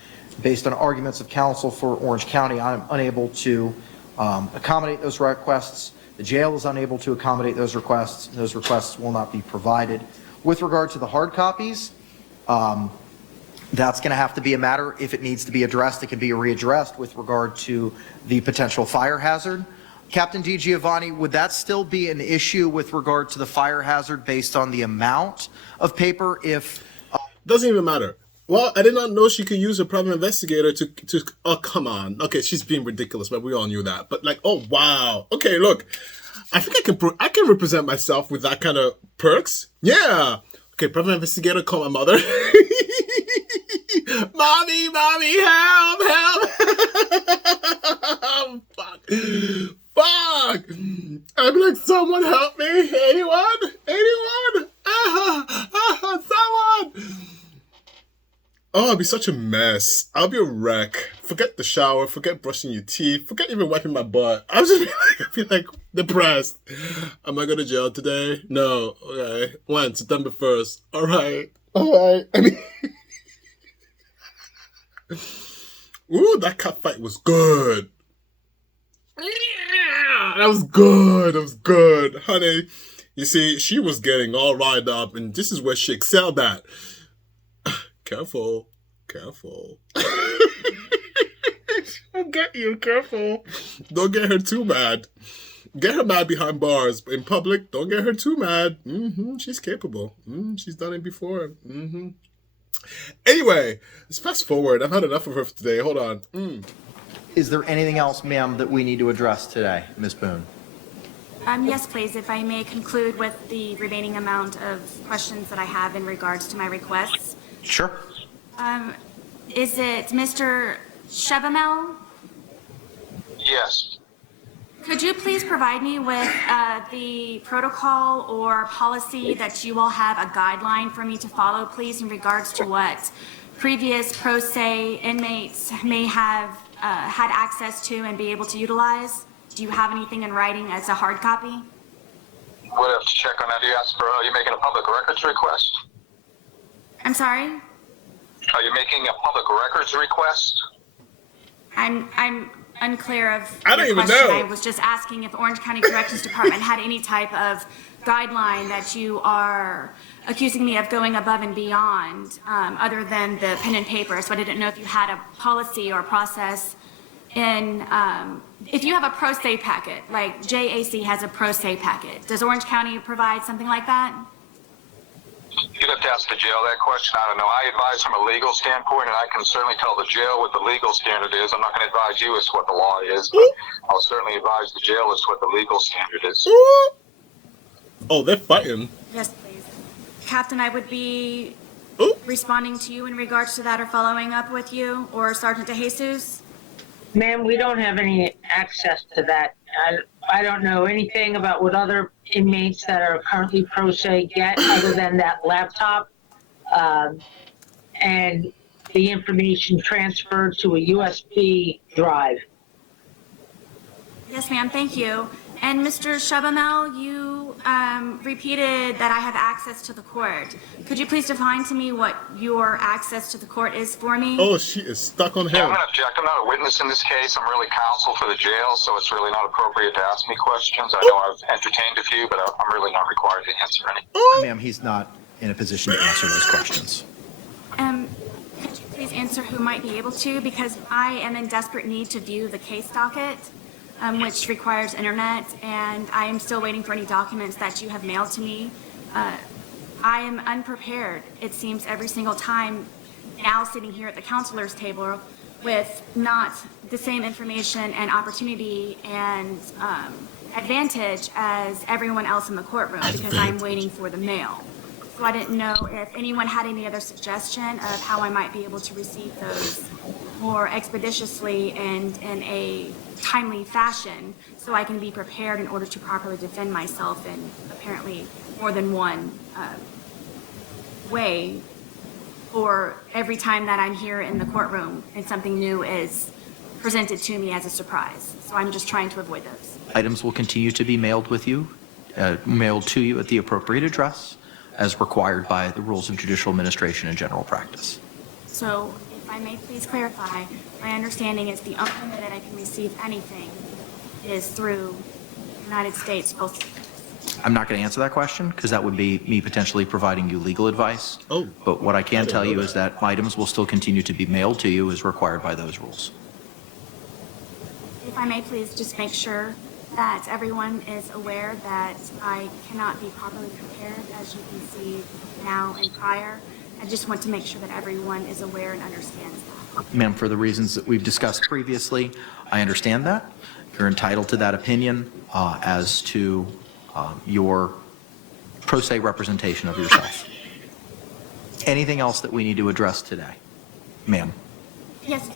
based on arguments of counsel for Orange County, I'm unable to accommodate those requests. The jail is unable to accommodate those requests. Those requests will not be provided. With regard to the hard copies, that's going to have to be a matter, if it needs to be addressed, it can be readdressed with regard to the potential fire hazard. Captain DiGiovanni, would that still be an issue with regard to the fire hazard based on the amount of paper if... Doesn't even matter. Well, I did not know she could use a private investigator to oh, come on. Okay, she's being ridiculous, but we all knew that. But like, oh, wow. Okay, look, I think I can represent myself with that kind of perks. Yeah. Okay, private investigator, call my mother. Mommy, help. Fuck. I'd be like, someone help me. Anyone? Someone. Oh, I'd be such a mess. I'll be a wreck. Forget the shower. Forget brushing your teeth. Forget even wiping my butt. I'll be like depressed. Am I going to jail today? No. Okay. When? September 1st. All right. I mean, ooh, that cat fight was good. Yeah, that was good. Honey, you see, she was getting all riled up, and this is where she excelled at. Careful. She'll get you, careful. Don't get her too mad. Get her mad behind bars, but in public, don't get her too mad. She's capable. She's done it before. Anyway, let's fast forward. I've had enough of her for today. Hold on. Is there anything else, ma'am, that we need to address today, Ms. Boone? Yes, please, if I may conclude with the remaining amount of questions that I have in regards to my requests. Sure. Is it Mr. Chevamel? Yes. Could you please provide me with the protocol or policy that you all have, a guideline for me to follow, please, in regards to what previous pro se inmates may have had access to and be able to utilize? Do you have anything in writing as a hard copy? We'll have to check on that. Are you making a public records request? I'm sorry? Are you making a public records request? I'm unclear of I don't your even question. know. I was just asking if Orange County Corrections Department had any type of guideline that you are accusing me of going above and beyond, other than the pen and paper. So I didn't know if you had a policy or process in, if you have a pro se packet, like JAC has a pro se packet. Does Orange County provide something like that? You'd have to ask the jail that question. I don't know. I advise from a legal standpoint, and I can certainly tell the jail what the legal standard is. I'm not going to advise you as to what the law is, but I'll certainly advise the jail as to what the legal standard is. Oh, they're fighting. Yes, please. Captain, I would be responding to you in regards to that or following up with you, or Sergeant DeJesus. Ma'am, we don't have any access to that. I don't know anything about what other inmates that are currently pro se get other than that laptop and the information transferred to a USB drive. Yes, ma'am, thank you. And Mr. Shabamel, you repeated that I have access to the court. Could you please define to me what your access to the court is for me? Oh, she is stuck on Yeah, I'm him. going to object. I'm not a witness in this case. I'm really counsel for the jail, so it's really not appropriate to ask me questions. I know I've entertained a few, but I'm really not required to answer any. Ma'am, he's not in a position to answer those questions. Could you please answer who might be able to? Because I am in desperate need to view the case docket, which requires internet, and I am still waiting for any documents that you have mailed to me. I am unprepared, it seems, every single time now sitting here at the counselor's table with not the same information and opportunity and advantage as everyone else in the courtroom because I'm waiting for the mail. So I didn't know if anyone had any other suggestion of how I might be able to receive those more expeditiously and in a timely fashion so I can be prepared in order to properly defend myself in apparently more than one way for every time that I'm here in the courtroom and something new is presented to me as a surprise. So I'm just trying to avoid those. Items will continue to be mailed to you at the appropriate address as required by the rules of judicial administration and general practice. So if I may please clarify, my understanding is the only way that I can receive anything is through United States Postal Service. I'm not going to answer that question because that would be me potentially providing you legal advice. Oh. But what I can tell you is that items will still continue to be mailed to you as required by those rules. If I may please just make sure that everyone is aware that I cannot be properly prepared, as you can see now and prior. I just want to make sure that everyone is aware and understands that. Ma'am, for the reasons that we've discussed previously, I understand that. You're entitled to that opinion as to your pro se representation of yourself. Anything else that we need to address today? Ma'am. Yes,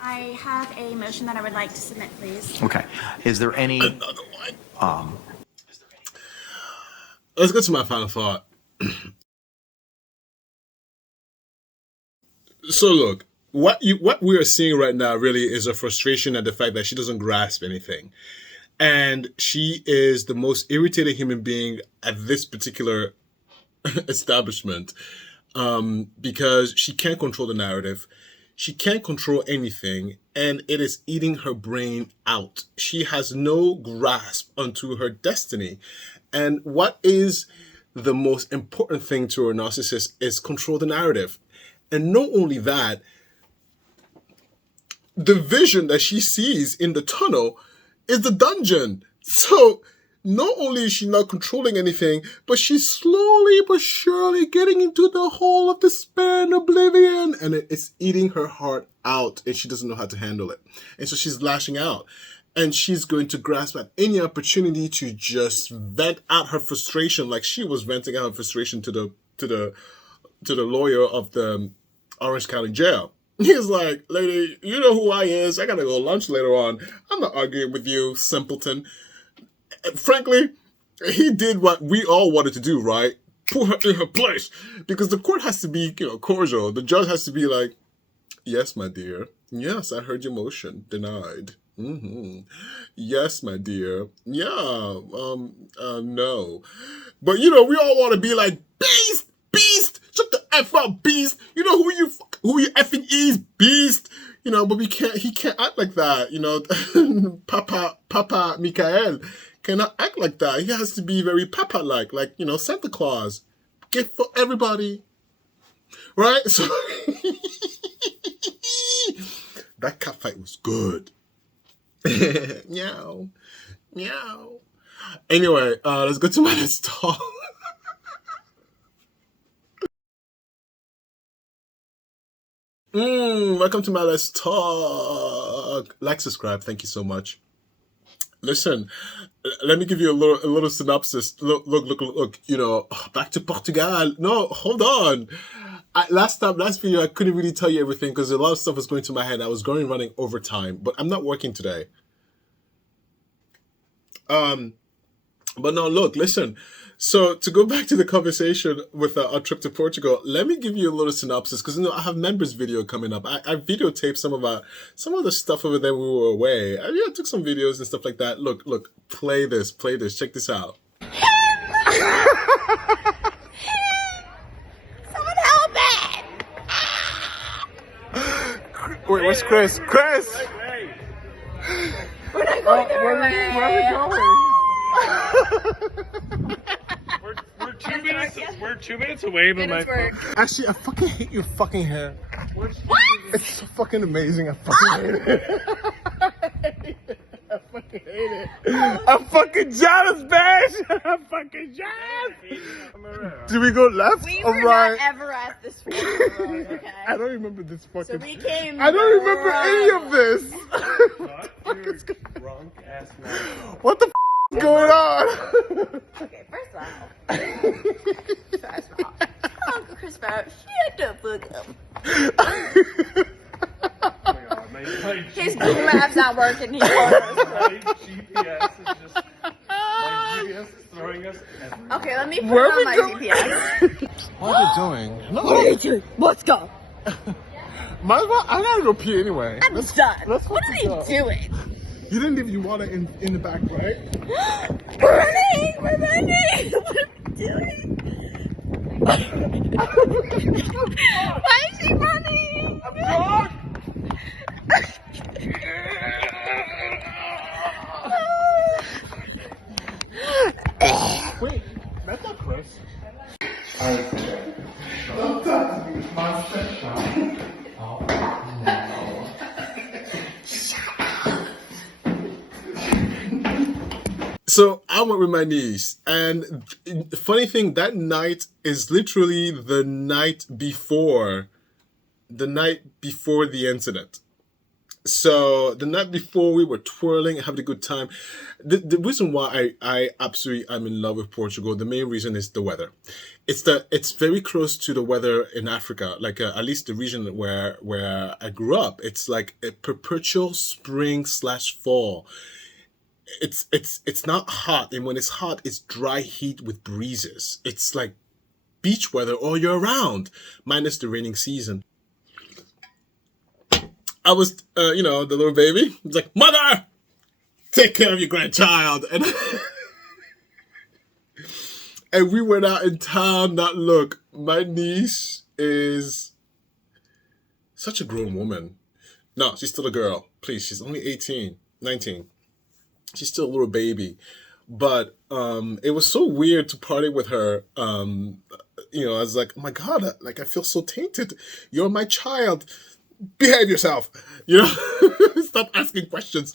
I have a motion that I would like to submit, please. Okay. Is there any... Let's go to my final thought. So look, what we are seeing right now really is a frustration at the fact that she doesn't grasp anything. And she is the most irritating human being at this particular establishment because she can't control the narrative. She can't control anything, and it is eating her brain out. She has no grasp onto her destiny. And what is the most important thing to a narcissist is control the narrative. And not only that, the vision that she sees in the tunnel is the dungeon. So not only is she not controlling anything, but she's slowly but surely getting into the hole of despair and oblivion. And it's eating her heart out, and she doesn't know how to handle it. And so she's lashing out. And she's going to grasp at any opportunity to just vent out her frustration, like she was venting out her frustration to the lawyer of the Orange County Jail. He's like, lady, you know who I is. I gotta go lunch later on. I'm not arguing with you, simpleton. Frankly, he did what we all wanted to do, right? Put her in her place. Because the court has to be, cordial. The judge has to be like, yes, my dear. Yes, I heard your motion. Denied. Mm-hmm. Yes, my dear. Yeah. No. But, we all want to be like, beast. Shut the F up, beast. You know who you effing is, beast. But he can't act like that. Papa Mikael cannot act like that. He has to be very Papa-like, like, Santa Claus. Gift for everybody. Right? So, that cat fight was good. Meow. Meow. Anyway, let's go to my next talk. Welcome to my Let's Talk. Like, subscribe. Thank you so much. Listen, let me give you a little synopsis. Look. Back to Portugal. No, hold on. Last video, I couldn't really tell you everything because a lot of stuff was going to my head. I was running overtime, but I'm not working today. But no, look, listen. So to go back to the conversation with our trip to Portugal, let me give you a little synopsis because I have members video coming up. I videotaped some of the stuff over there when we were away. I took some videos and stuff like that. Look, play this, check this out. Someone help me! Wait, where's Chris? Chris! We're not going Where are we going? We're 2 minutes away, but my Actually, I fucking hate your fucking hair. It's so fucking amazing. I fucking hate it. I fucking hate it. I'm fucking jealous, bitch. I'm fucking jealous. Do we go left We or were right? not ever at this road, okay? I don't remember this So fucking. we came. I don't remember any of this. drunk ass man. What the is going on? Okay, first off. Uncle Chris Barrow, shut the fuck up. His Google Maps not working. He's My GPS is just. My GPS is throwing us everywhere. Okay, let me put Where it are on we my going? GPS. What are they doing? What are you doing? Let's go. Might as well. I gotta go pee anyway. I'm done. let's What are fucking they go. doing? You didn't leave your water in the back, right? We're running! We're running! What are we doing? Why is he running? I'm drunk. Wait, that's not Chris. Don't touch me, monster. So I went with my niece, and the funny thing, that night is literally the night before the incident. So the night before, we were twirling, having a good time. The reason why I absolutely am in love with Portugal, the main reason is the weather. It's very close to the weather in Africa, like at least the region where I grew up. It's like a perpetual spring/fall. It's not hot, and when it's hot, it's dry heat with breezes. It's like beach weather all year round, minus the raining season. I was, the little baby was like, "Mother, take care of your grandchild," and and we went out in town. Now, look, my niece is such a grown woman. No, she's still a girl. Please, she's only 18, 19. She's still a little baby, but it was so weird to party with her. I was like, "Oh my God, I feel so tainted. You're my child. Behave yourself. Stop asking questions."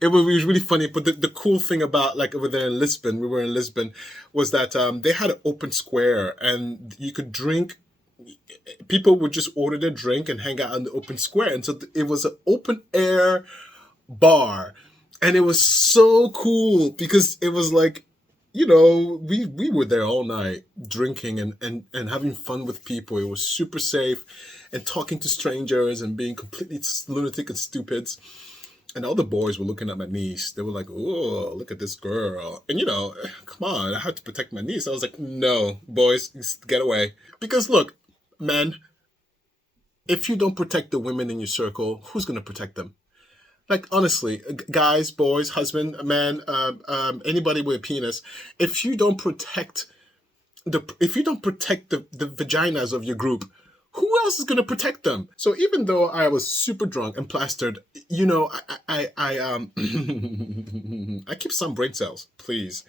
It was really funny. But the cool thing about over there in Lisbon, we were in Lisbon, was that they had an open square and you could drink. People would just order their drink and hang out in the open square, and so it was an open air bar. And it was so cool because it was like, we were there all night drinking and having fun with people. It was super safe, and talking to strangers and being completely lunatic and stupid. And all the boys were looking at my niece. They were like, "Oh, look at this girl." And come on, I had to protect my niece. I was like, "No, boys, get away." Because look, men, if you don't protect the women in your circle, who's going to protect them? Like, honestly, guys, boys, husband, man, anybody with a penis, if you don't protect the vaginas of your group, who else is going to protect them? So even though I was super drunk and plastered, I I keep some brain cells, please.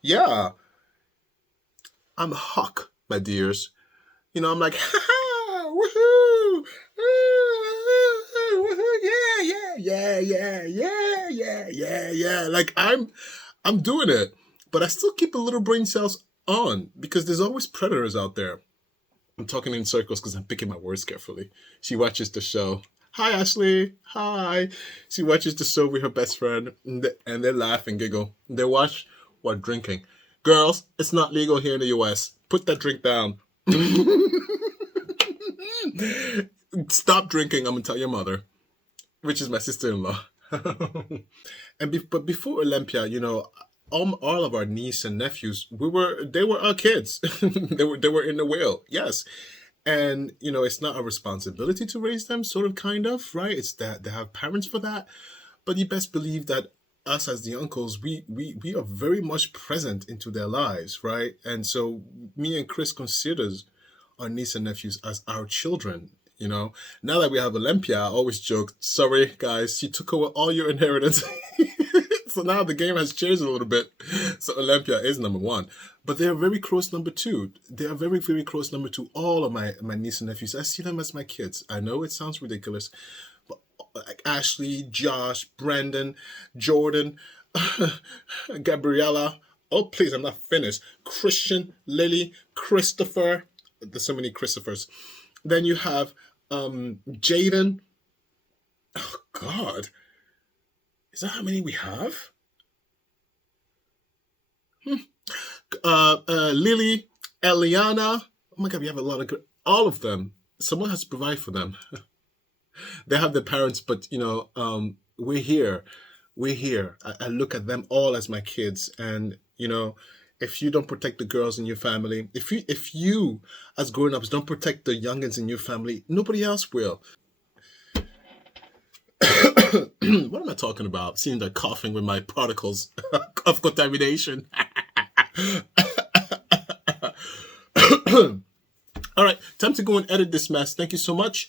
Yeah. I'm a hawk, my dears. I'm like, "Ha ha, woohoo, yeah. Like I'm doing it, but I still keep the little brain cells on because there's always predators out there. I'm talking in circles because I'm picking my words carefully. She watches the show. Hi, Ashley. Hi. She watches the show with her best friend, and they laugh and giggle. They watch while drinking. Girls, it's not legal here in the U.S. Put that drink down. Stop drinking. I'm gonna tell your mother, which is my sister-in-law. But before Olympia, all of our niece and nephews, they were our kids. They were in the will, yes. And it's not our responsibility to raise them, sort of, kind of, right? It's that they have parents for that. But you best believe that us as the uncles, we are very much present into their lives, right? And so me and Chris considers our niece and nephews as our children. Now that we have Olympia, I always joke, sorry guys, she took away all your inheritance. So now the game has changed a little bit. So Olympia is number one. But they're very close number two. They are very, very close number two. All of my niece and nephews, I see them as my kids. I know it sounds ridiculous, but like Ashley, Josh, Brandon, Jordan, Gabriella. Oh, please, I'm not finished. Christian, Lily, Christopher. There's so many Christophers. Then you have Jaden. Oh, God. Is that how many we have? Lily, Eliana. Oh my God, we have a lot of all of them. Someone has to provide for them. They have their parents, but we're here. We're here. I look at them all as my kids, and if you don't protect the girls in your family, if you as grown-ups don't protect the youngins in your family, nobody else will. What am I talking about? Seeing the coughing with my particles of contamination. All right, time to go and edit this mess. Thank you so much.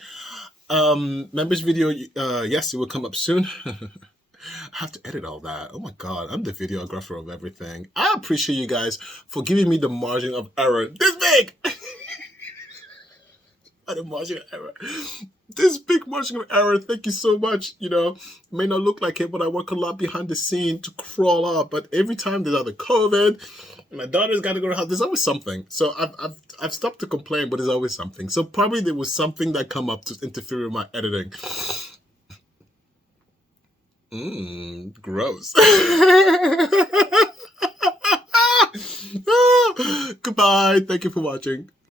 Members video, yes, it will come up soon. I have to edit all that. Oh my God, I'm the videographer of everything. I appreciate you guys for giving me the margin of error this big. The margin of error. This big margin of error. Thank you so much. It may not look like it, but I work a lot behind the scene to crawl up. But every time there's either COVID, my daughter's got to go to house, there's always something. So I've stopped to complain, but there's always something. So probably there was something that come up to interfere with my editing. Gross. Goodbye. Thank you for watching.